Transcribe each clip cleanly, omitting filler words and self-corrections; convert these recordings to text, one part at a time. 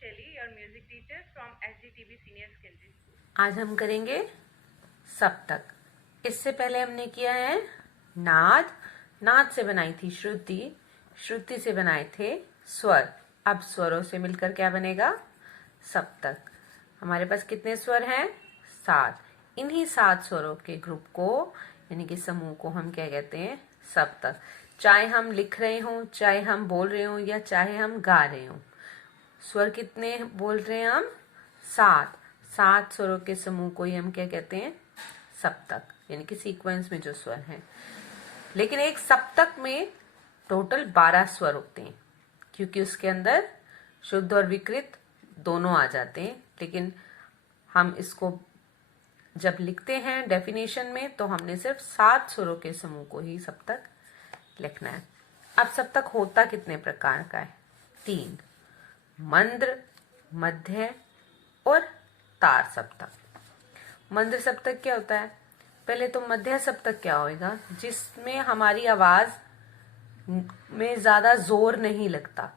Shelly, your music teacher from SDTB Senior Secondary School. आज हम करेंगे सप्तक। इससे पहले हमने किया है नाद। नाद से बनाई थी श्रुति, श्रुति से बनाए थे स्वर। अब स्वरों से मिलकर क्या बनेगा? सप्तक। हमारे पास कितने स्वर हैं? 7। इन्हीं 7 स्वरों के ग्रुप को यानी कि समूह को हम क्या कहते हैं? सप्तक। चाहे हम लिख रहे हों, चाहे हम बोल रहे हों या चाहे हम गा रहे हों। स्वर कितने बोल रहे हैं हम? 7 स्वरों के समूह को ही हम क्या कहते हैं? सप्तक, यानी कि सीक्वेंस में जो स्वर हैं। लेकिन एक सप्तक में टोटल 12 स्वर होते हैं, क्योंकि उसके अंदर शुद्ध और विकृत दोनों आ जाते हैं। लेकिन हम इसको जब लिखते हैं डेफिनेशन में, तो हमने सिर्फ 7 स्वरों के समूह को ही सप्तक लिखना है। अब सप्तक होता कितने प्रकार का है? 3। मंद्र, मध्य और तार सप्तक। मंद्र सप्तक क्या होता है? पहले तो मध्य सप्तक क्या होएगा? जिसमें हमारी आवाज में ज्यादा जोर नहीं लगता,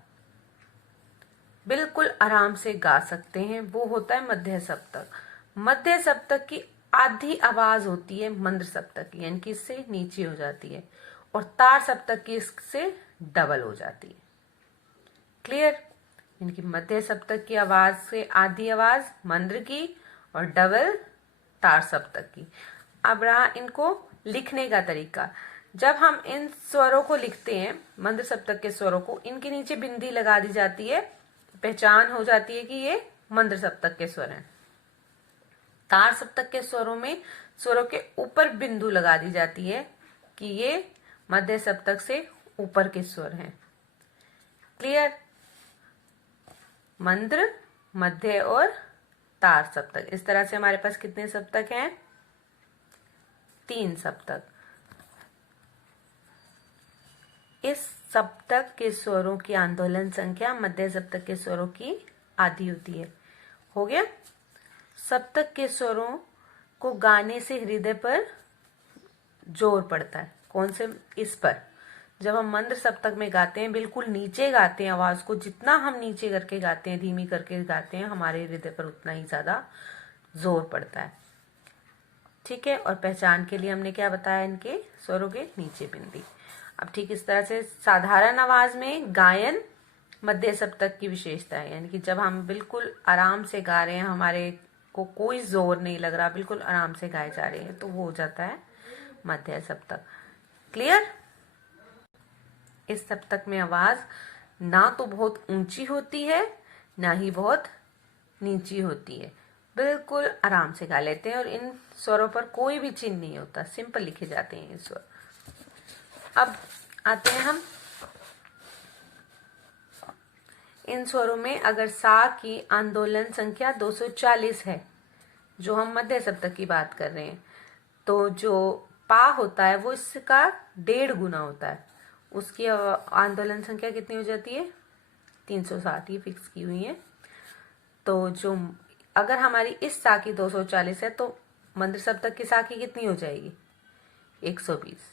बिल्कुल आराम से गा सकते हैं, वो होता है मध्य सप्तक। मध्य सप्तक की आधी आवाज होती है मंद्र सप्तक की, यानी कि इससे नीचे हो जाती है, और तार सप्तक की इससे डबल हो जाती है। क्लियर? यानी कि मध्य सप्तक की आवाज से आधी आवाज मंद्र की और डबल तार सप्तक की। अब रहा इनको लिखने का तरीका। जब हम इन स्वरों को लिखते हैं, मंद्र सप्तक के स्वरों को, इनके नीचे बिंदी लगा दी जाती है, पहचान हो जाती है कि ये मंद्र सप्तक के स्वर हैं। तार सप्तक के स्वरों में स्वरों के ऊपर बिंदु लगा दी जाती है कि ये मध्य सप्तक से ऊपर के स्वर हैं। क्लियर? मंद्र, मध्य और तार सप्तक। इस तरह से हमारे पास कितने सप्तक हैं? 3 सप्तक। इस सप्तक के स्वरों की आंदोलन संख्या मध्य सप्तक के स्वरों की आधी होती है। हो गया? सप्तक के स्वरों को गाने से हृदय पर जोर पड़ता है। कौन से? इस पर। जब हम मंद्र सप्तक में गाते हैं, बिल्कुल नीचे गाते हैं आवाज को, जितना हम नीचे करके गाते हैं, धीमी करके गाते हैं, हमारे हृदय पर उतना ही ज्यादा जोर पड़ता है। ठीक है? और पहचान के लिए हमने क्या बताया? इनके स्वरों के नीचे बिंदी। अब ठीक इस तरह से साधारण आवाज में गायन मध्य सप्तक की विशेषता है, यानी कि जब हम बिल्कुल आराम से गा रहे हैं, हमारे को कोई जोर नहीं लग रहा, बिल्कुल आराम से गाए जा रहे हैं, तो वो हो जाता है मध्य सप्तक। क्लियर? इस सप्तक में आवाज ना तो बहुत ऊंची होती है, ना ही बहुत नीची होती है, बिल्कुल आराम से गा लेते हैं, और इन स्वरों पर कोई भी चिन्ह नहीं होता, सिंपल लिखे जाते हैं ये स्वर। अब आते हैं हम इन स्वरों में। अगर सा की आंदोलन संख्या 240 है, जो हम मध्य सप्तक की बात कर रहे हैं, तो जो पा होता है वो इसका 1.5 गुना होता है। उसकी आंदोलन संख्या कितनी हो जाती है? 360 ही फिक्स की हुई है। तो जो अगर हमारी इस सा की 240 है, तो मंद्र सप्तक की सा की कितनी हो जाएगी? 120।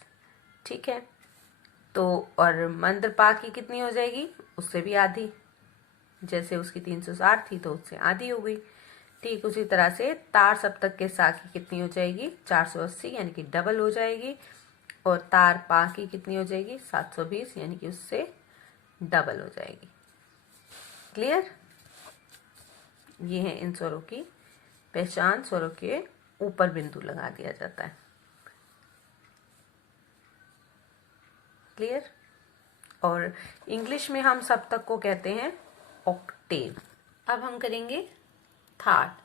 ठीक है? तो और मंद्र पा की कितनी हो जाएगी? उससे भी आधी। जैसे उसकी 360 थी तो उससे आधी हो गई। ठीक उसी तरह से तार सप्तक के सा की कितनी हो जाएगी? 480, यानी कि डबल हो जाएगी। और तार पा की कितनी हो जाएगी? 720, यानी कि उससे डबल हो जाएगी। क्लियर? ये है इन स्वरों की पहचान। स्वरों के ऊपर बिंदु लगा दिया जाता है। क्लियर? और इंग्लिश में हम सप्तक को कहते हैं ऑक्टेव। अब हम करेंगे थाट।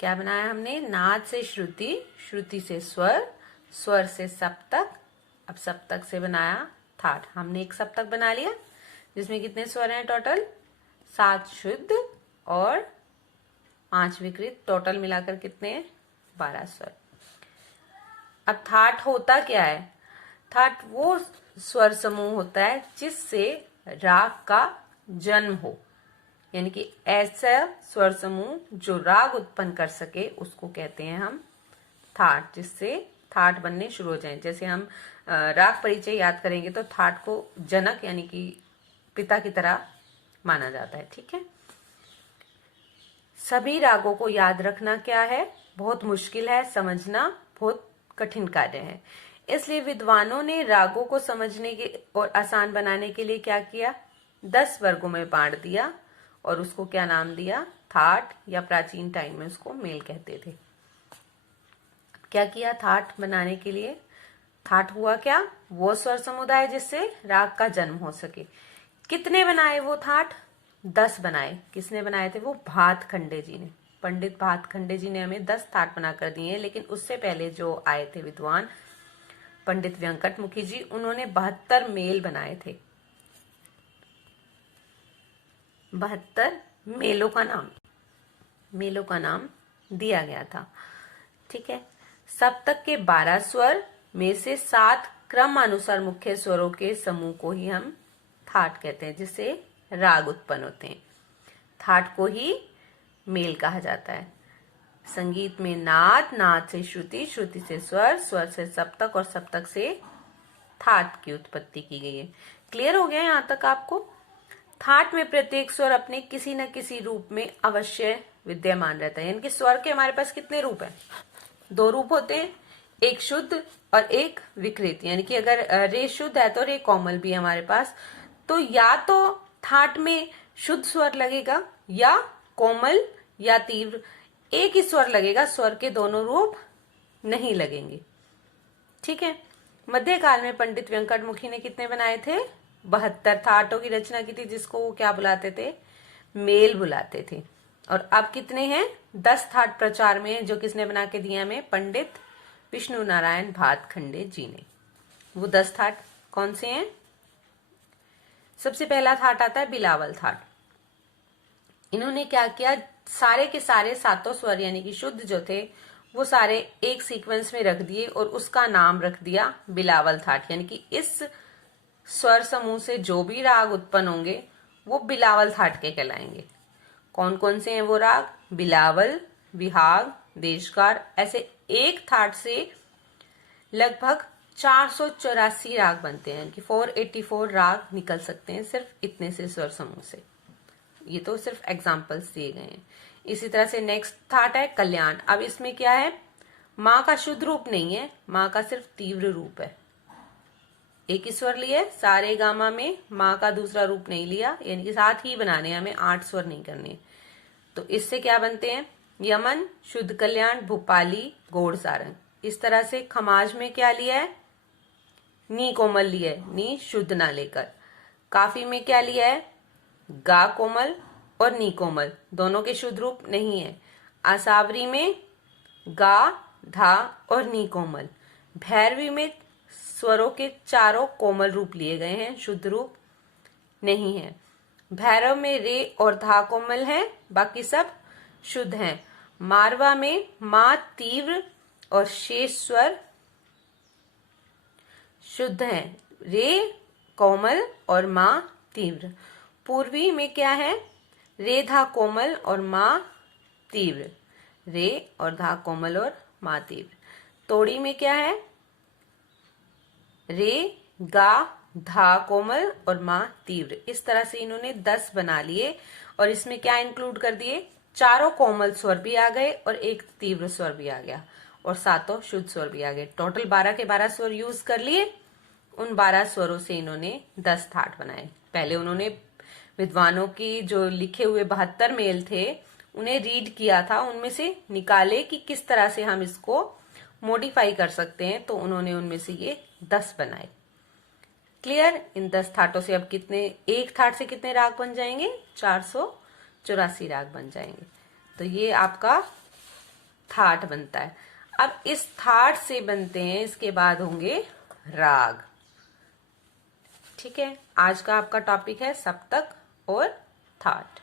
क्या बनाया हमने? नाद से श्रुति, श्रुति से स्वर, स्वर से सप्तक, अब सप्तक से बनाया थाट। हमने एक सप्तक बना लिया जिसमें कितने स्वर हैं टोटल? 7 शुद्ध और 5 विकृत, टोटल मिलाकर कितने? 12 स्वर। अब थाट होता क्या है? थाट वो स्वर समूह होता है जिससे राग का जन्म हो, यानी कि ऐसा स्वर समूह जो राग उत्पन्न कर सके, उसको कहते हैं हम थाट, जिससे थाट बनने शुरू हो जाए। जैसे हम राग परिचय याद करेंगे तो थाट को जनक यानी कि पिता की तरह माना जाता है। ठीक है? सभी रागों को याद रखना क्या है, बहुत मुश्किल है, समझना बहुत कठिन कार्य है। इसलिए विद्वानों ने रागों को समझने के और आसान बनाने के लिए क्या किया, 10 वर्गों में बांट दिया और उसको क्या नाम दिया, थाट, या प्राचीन टाइम में उसको मेल कहते थे। क्या किया थाट बनाने के लिए, थाट हुआ क्या, वो स्वर समुदाय जिससे राग का जन्म हो सके। कितने बनाए वो थाट, 10 बनाए। किसने बनाए थे वो, भातखंडे जी ने, पंडित भातखंडे जी ने हमें 10 थाट बनाकर दिए हैं। लेकिन उससे पहले जो आए थे विद्वान पंडित वेंकटमुखी जी, उन्होंने 72 मेल बनाए थे। 72 मेलों का नाम दिया गया था। ठीक है। सप्तक के 12 स्वर में से 7 क्रमानुसार मुख्य स्वरों के समूह को ही हम थाट कहते हैं, जिससे राग उत्पन्न होते हैं। थाट को ही मेल कहा जाता है। संगीत में नाद, नाद से श्रुति, श्रुति से स्वर, स्वर से सप्तक और सप्तक से थाट की उत्पत्ति की गई है। क्लियर हो गया यहां तक आपको। थाट में प्रत्येक स्वर अपने किसी न किसी रूप में अवश्य विद्यमान रहता है। यानी कि स्वर के हमारे पास कितने रूप हैं, 2 रूप होते हैं, एक शुद्ध और एक विकृत। यानी कि अगर रे शुद्ध है तो रे कोमल भी है हमारे पास। तो या तो थाट में शुद्ध स्वर लगेगा या कोमल या तीव्र, एक ही स्वर लगेगा, स्वर के दोनों रूप नहीं लगेंगे। ठीक है। मध्यकाल में पंडित वेंकटमुखी ने कितने बनाए थे, 72 थाटों की रचना की थी, जिसको वो क्या बुलाते थे, मेल बुलाते थे। और अब कितने हैं, 10 थाट प्रचार में हैं, जो किसने बना के दिया हमें, पंडित विष्णु नारायण भातखंडे जी ने। वो 10 थाट कौन से हैं, सबसे पहला थाट आता है बिलावल थाट। इन्होंने क्या किया, सारे के सारे 7 स्वर यानी कि शुद्ध जो थे वो सारे एक सीक्वेंस में रख दिए और उसका नाम रख दिया बिलावल थाट। यानी कि इस स्वर समूह से जो भी राग उत्पन्न होंगे वो बिलावल थाट के कहलाएंगे। कौन कौन से हैं वो राग, बिलावल, विहाग, देशकार। ऐसे एक थाट से लगभग 484 राग बनते हैं कि 484 राग निकल सकते हैं सिर्फ इतने से स्वर समूह से। ये तो सिर्फ एग्जाम्पल्स दिए गए हैं। इसी तरह से नेक्स्ट थाट है कल्याण। अब इसमें क्या है, माँ का शुद्ध रूप नहीं है, माँ का सिर्फ तीव्र रूप है। एक ही स्वर लिए सारे गामा में, माँ का दूसरा रूप नहीं लिया, यानी कि 7 ही बनाने, हमें 8 स्वर नहीं करने। तो इससे क्या बनते हैं, यमन, शुद्ध कल्याण, भूपाली, गौड़ सारंग। इस तरह से खमाज में क्या लिया है, नी कोमल लिया है, नी शुद्ध ना लेकर। काफी में क्या लिया है, गा कोमल और नी कोमल, दोनों के शुद्ध रूप नहीं है। आसावरी में गा, धा और नी कोमल। भैरवी में स्वरों के चारों कोमल रूप लिए गए हैं, शुद्ध रूप नहीं है। भैरव में रे और धा कोमल है, बाकी सब शुद्ध हैं। मारवा में माँ तीव्र और शेष स्वर शुद्ध हैं, रे कोमल और माँ तीव्र। पूर्वी में क्या है, रे धा कोमल और माँ तीव्र, रे और धा कोमल और माँ तीव्र। तोड़ी में क्या है, रे गा धा कोमल और माँ तीव्र। इस तरह से इन्होंने 10 बना लिए और इसमें क्या इंक्लूड कर दिए, चारों कोमल स्वर भी आ गए और एक तीव्र स्वर भी आ गया और 7 शुद्ध स्वर भी आ गए। टोटल 12 के 12 स्वर यूज कर लिए। उन 12 स्वरों से इन्होंने 10 थाट बनाए। पहले उन्होंने विद्वानों की जो लिखे हुए 72 मेल थे उन्हें रीड किया था, उनमें से निकाले कि किस तरह से हम इसको मॉडिफाई कर सकते हैं, तो उन्होंने उनमें से ये 10 बनाए। क्लियर। इन 10 थाटों से अब कितने, एक थाट से कितने राग बन जाएंगे, 484 राग बन जाएंगे। तो ये आपका थाट बनता है। अब इस थाट से बनते हैं, इसके बाद होंगे राग। ठीक है। आज का आपका टॉपिक है सप्तक और थाट।